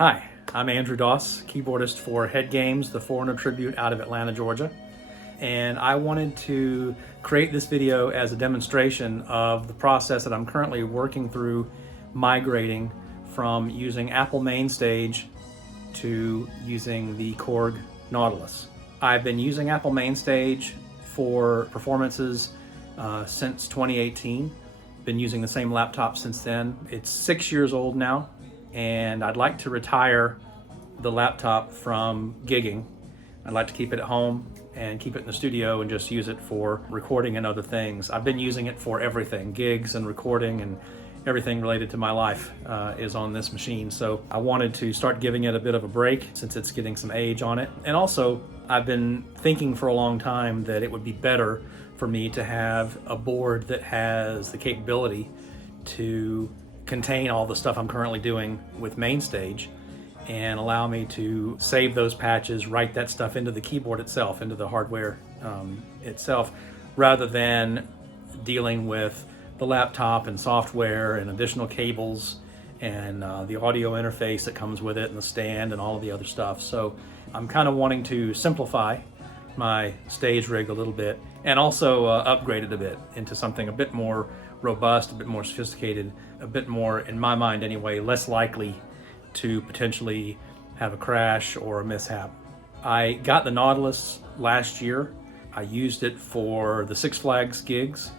Hi, I'm Andrew Doss, keyboardist for Head Games, the Foreigner Tribute out of Atlanta, Georgia. And I wanted to create this video as a demonstration of the process that I'm currently working through migrating from using Apple MainStage to using the Korg Nautilus. I've been using Apple MainStage for performances since 2018. Been using the same laptop since then. It's 6 years old now, and I'd like to retire the laptop from gigging. I'd like to keep it at home and keep it in the studio and just use it for recording and other things. I've been using it for everything, gigs and recording, and everything related to my life is on this machine. So I wanted to start giving it a bit of a break since it's getting some age on it. And also, I've been thinking for a long time that it would be better for me to have a board that has the capability to contain all the stuff I'm currently doing with MainStage and allow me to save those patches, write that stuff into the keyboard itself, into the hardware itself, rather than dealing with the laptop and software and additional cables and the audio interface that comes with it and the stand and all of the other stuff. So I'm kind of wanting to simplify my stage rig a little bit and also upgrade it a bit into something a bit more robust, a bit more sophisticated, a bit more, in my mind anyway, less likely to potentially have a crash or a mishap. I got the Nautilus last year. I used it for the Six Flags gigs,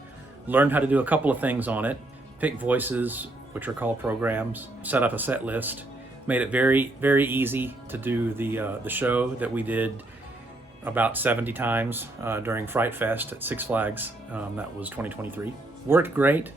learned how to do a couple of things on it, pick voices, which are called programs, set up a set list, made it very, very easy to do the show that we did about 70 times during Fright Fest at Six Flags. That was 2023. Worked great,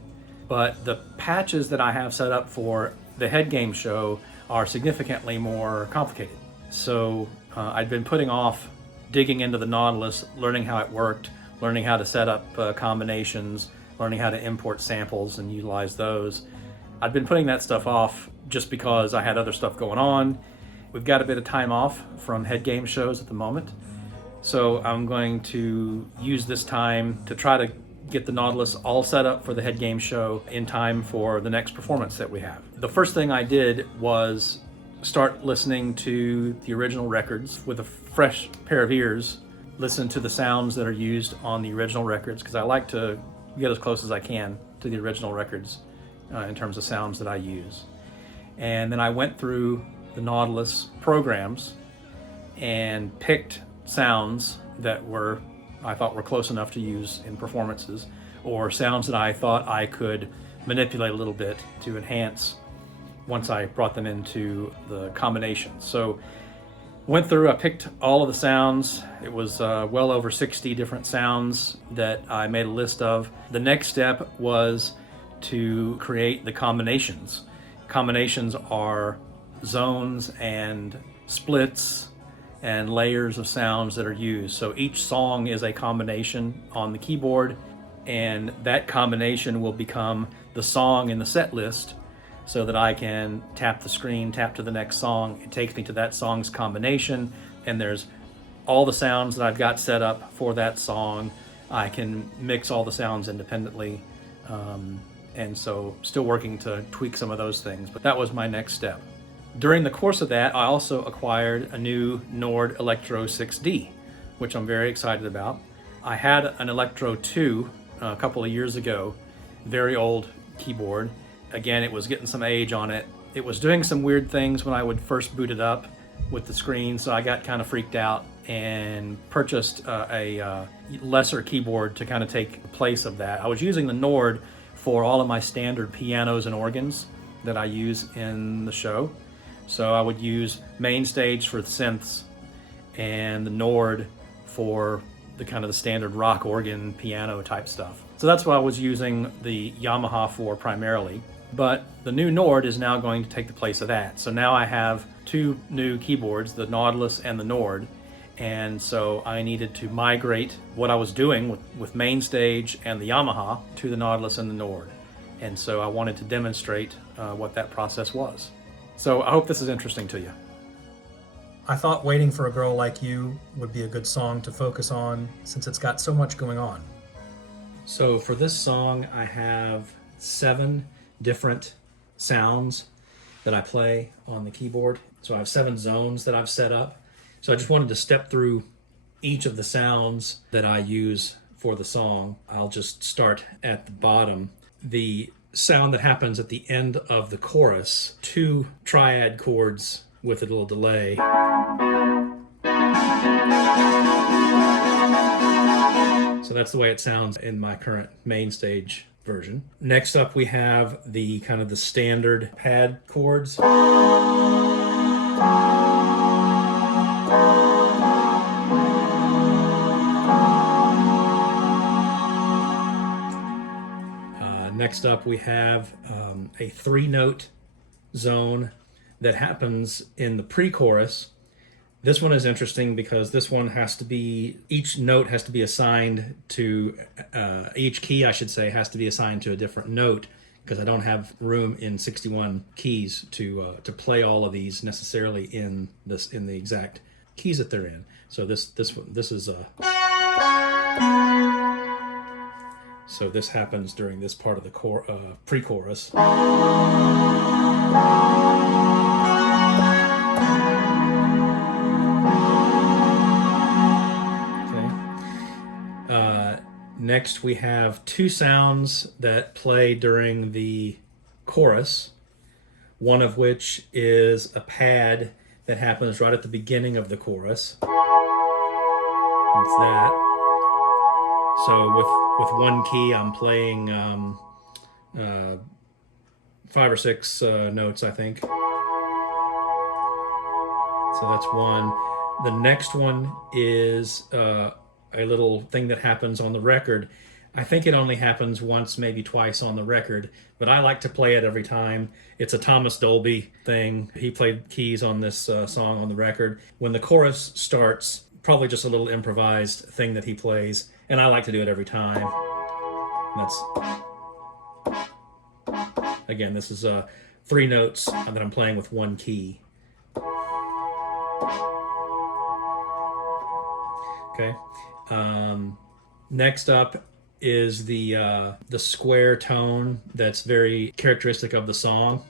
but the patches that I have set up for the Head Game show are significantly more complicated. So I'd been putting off digging into the Nautilus, learning how it worked, learning how to set up combinations, learning how to import samples and utilize those. I'd been putting that stuff off just because I had other stuff going on. We've got a bit of time off from Head Game shows at the moment. So I'm going to use this time to try to get the Nautilus all set up for the Head Game show in time for the next performance that we have. The first thing I did was start listening to the original records with a fresh pair of ears, listen to the sounds that are used on the original records, because I like to get as close as I can to the original records in terms of sounds that I use. And then I went through the Nautilus programs and picked sounds that I thought were close enough to use in performances, or sounds that I thought I could manipulate a little bit to enhance once I brought them into the combination. So went through, I picked all of the sounds. It was well over 60 different sounds that I made a list of. The next step was to create the combinations. Combinations are zones and splits and layers of sounds that are used. So each song is a combination on the keyboard, and that combination will become the song in the set list so that I can tap the screen, tap to the next song. It takes me to that song's combination, and there's all the sounds that I've got set up for that song. I can mix all the sounds independently, and so still working to tweak some of those things, but that was my next step. During the course of that, I also acquired a new Nord Electro 6D, which I'm very excited about. I had an Electro 2 a couple of years ago, very old keyboard. Again, it was getting some age on it. It was doing some weird things when I would first boot it up with the screen, so I got kind of freaked out and purchased a lesser keyboard to kind of take the place of that. I was using the Nord for all of my standard pianos and organs that I use in the show. So I would use MainStage for the synths and the Nord for the kind of the standard rock organ piano type stuff. So that's what I was using the Yamaha for primarily. But the new Nord is now going to take the place of that. So now I have two new keyboards, the Nautilus and the Nord. And so I needed to migrate what I was doing with MainStage and the Yamaha to the Nautilus and the Nord. And so I wanted to demonstrate what that process was. So I hope this is interesting to you. I thought Waiting for a Girl Like You would be a good song to focus on since it's got so much going on. So for this song, I have 7 different sounds that I play on the keyboard. So I have 7 zones that I've set up. So I just wanted to step through each of the sounds that I use for the song. I'll just start at the bottom. The sound that happens at the end of the chorus, 2 triad chords with a little delay. So that's the way it sounds in my current MainStage version. Next up we have the kind of the standard pad chords. Next up we have a 3-note zone that happens in the pre-chorus. This one is interesting because this one has to be, each note has to be assigned to, each key I should say has to be assigned to a different note, because I don't have room in 61 keys to play all of these necessarily in the exact keys that they're in. So this is a. So this happens during this part of the pre-chorus. Next we have 2 sounds that play during the chorus, one of which is a pad that happens right at the beginning of the chorus. That's that. So with one key I'm playing 5 or 6 notes, I think. So that's one. The next one is a little thing that happens on the record. I think it only happens once, maybe twice on the record, but I like to play it every time. It's a Thomas Dolby thing. He played keys on this song on the record. When the chorus starts, probably just a little improvised thing that he plays, and I like to do it every time. Again, this is 3 notes that I'm playing with 1 key. Okay. Next up is the square tone that's very characteristic of the song.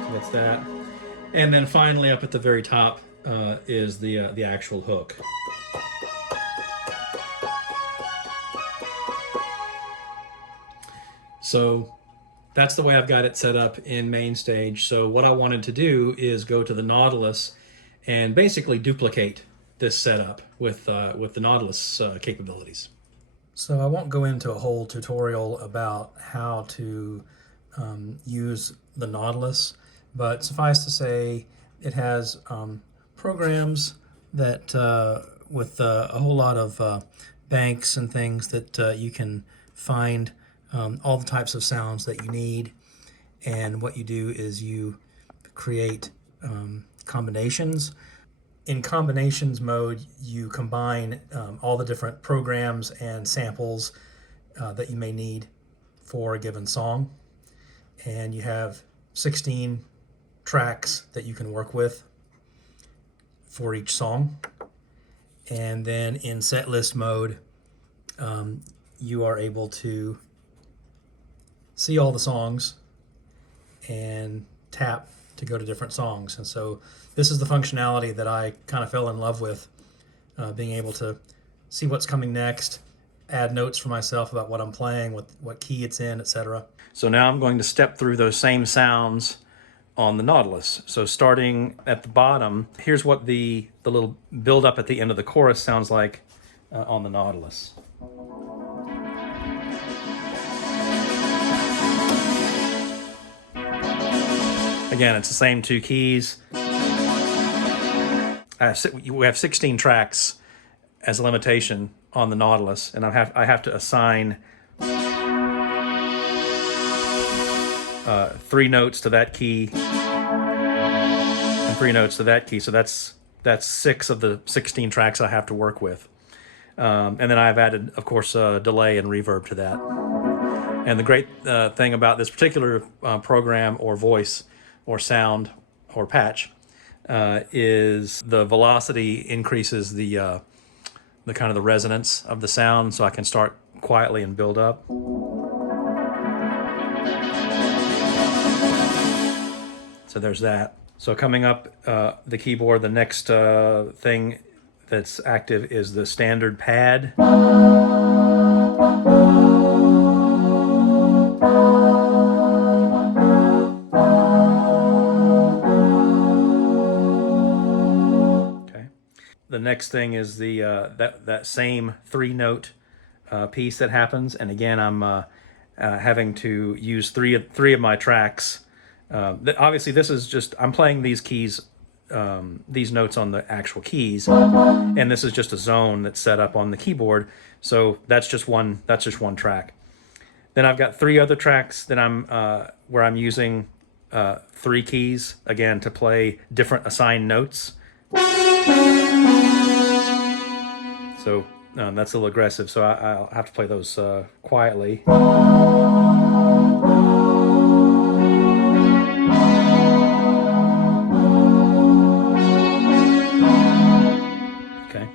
So that's that. And then finally up at the very top is the actual hook. So that's the way I've got it set up in MainStage. So what I wanted to do is go to the Nautilus and basically duplicate this setup with the Nautilus capabilities. So I won't go into a whole tutorial about how to use the Nautilus, but suffice to say it has programs that with a whole lot of banks and things that you can find all the types of sounds that you need, and what you do is you create combinations. In combinations mode, you combine all the different programs and samples that you may need for a given song, and you have 16 tracks that you can work with for each song. And then in setlist mode, you are able to see all the songs and tap to go to different songs. And so this is the functionality that I kind of fell in love with, being able to see what's coming next, add notes for myself about what I'm playing, what key it's in, etc. So now I'm going to step through those same sounds on the Nautilus. So starting at the bottom, here's what the little build up at the end of the chorus sounds like on the Nautilus. Again, it's the same 2 keys. We have 16 tracks as a limitation on the Nautilus, and I have to assign 3 notes to that key and 3 notes to that key. So that's 6 of the 16 tracks I have to work with. And then I've added, of course, delay and reverb to that. And the great thing about this particular program or voice or sound or patch is the velocity increases the kind of the resonance of the sound, so I can start quietly and build up. So there's that. So coming up the keyboard, the next thing that's active is the standard pad. The next thing is the that same 3-note piece that happens, and again I'm having to use three of my tracks. Obviously, this is just I'm playing these keys, these notes on the actual keys, and this is just a zone that's set up on the keyboard. So that's just one track. Then I've got 3 other tracks that I'm where I'm using 3 keys again to play different assigned notes. So that's a little aggressive, so I'll have to play those quietly. Okay.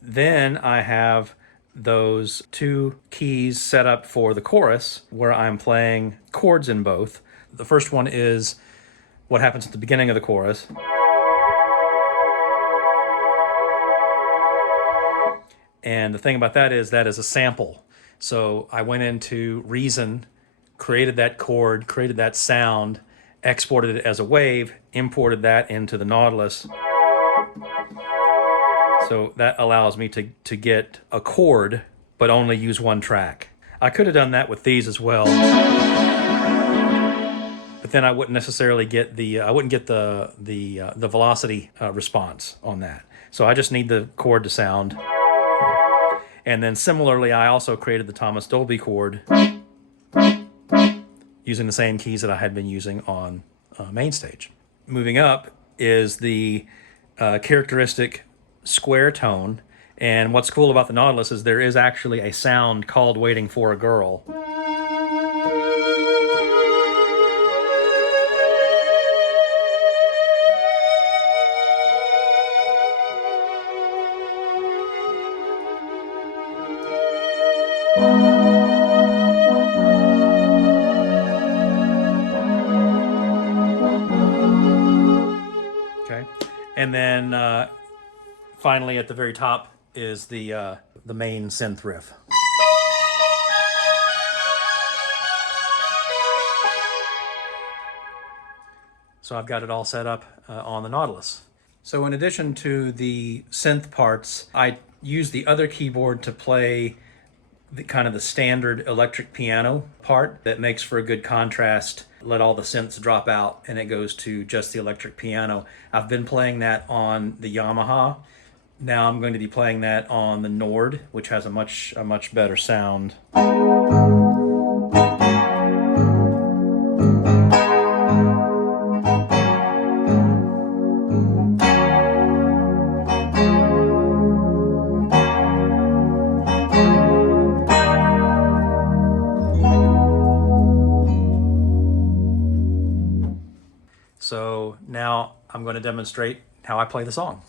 Then I have those 2 keys set up for the chorus where I'm playing chords in both. The first one is what happens at the beginning of the chorus. And the thing about that is a sample. So I went into Reason, created that chord, created that sound, exported it as a wave, imported that into the Nautilus. So that allows me to get a chord, but only use 1 track. I could have done that with these as well, but then I wouldn't necessarily get the velocity response on that. So I just need the chord to sound. And then similarly, I also created the Thomas Dolby chord using the same keys that I had been using on MainStage. Moving up is the characteristic square tone. And what's cool about the Nautilus is there is actually a sound called Waiting for a Girl. Okay, and then finally at the very top is the main synth riff. So I've got it all set up on the Nautilus. So in addition to the synth parts, I use the other keyboard to play the kind of the standard electric piano part that makes for a good contrast. Let all the synths drop out and it goes to just the electric piano. I've been playing that on the Yamaha. Now I'm going to be playing that on the Nord, which has a much better sound. So now I'm going to demonstrate how I play the song.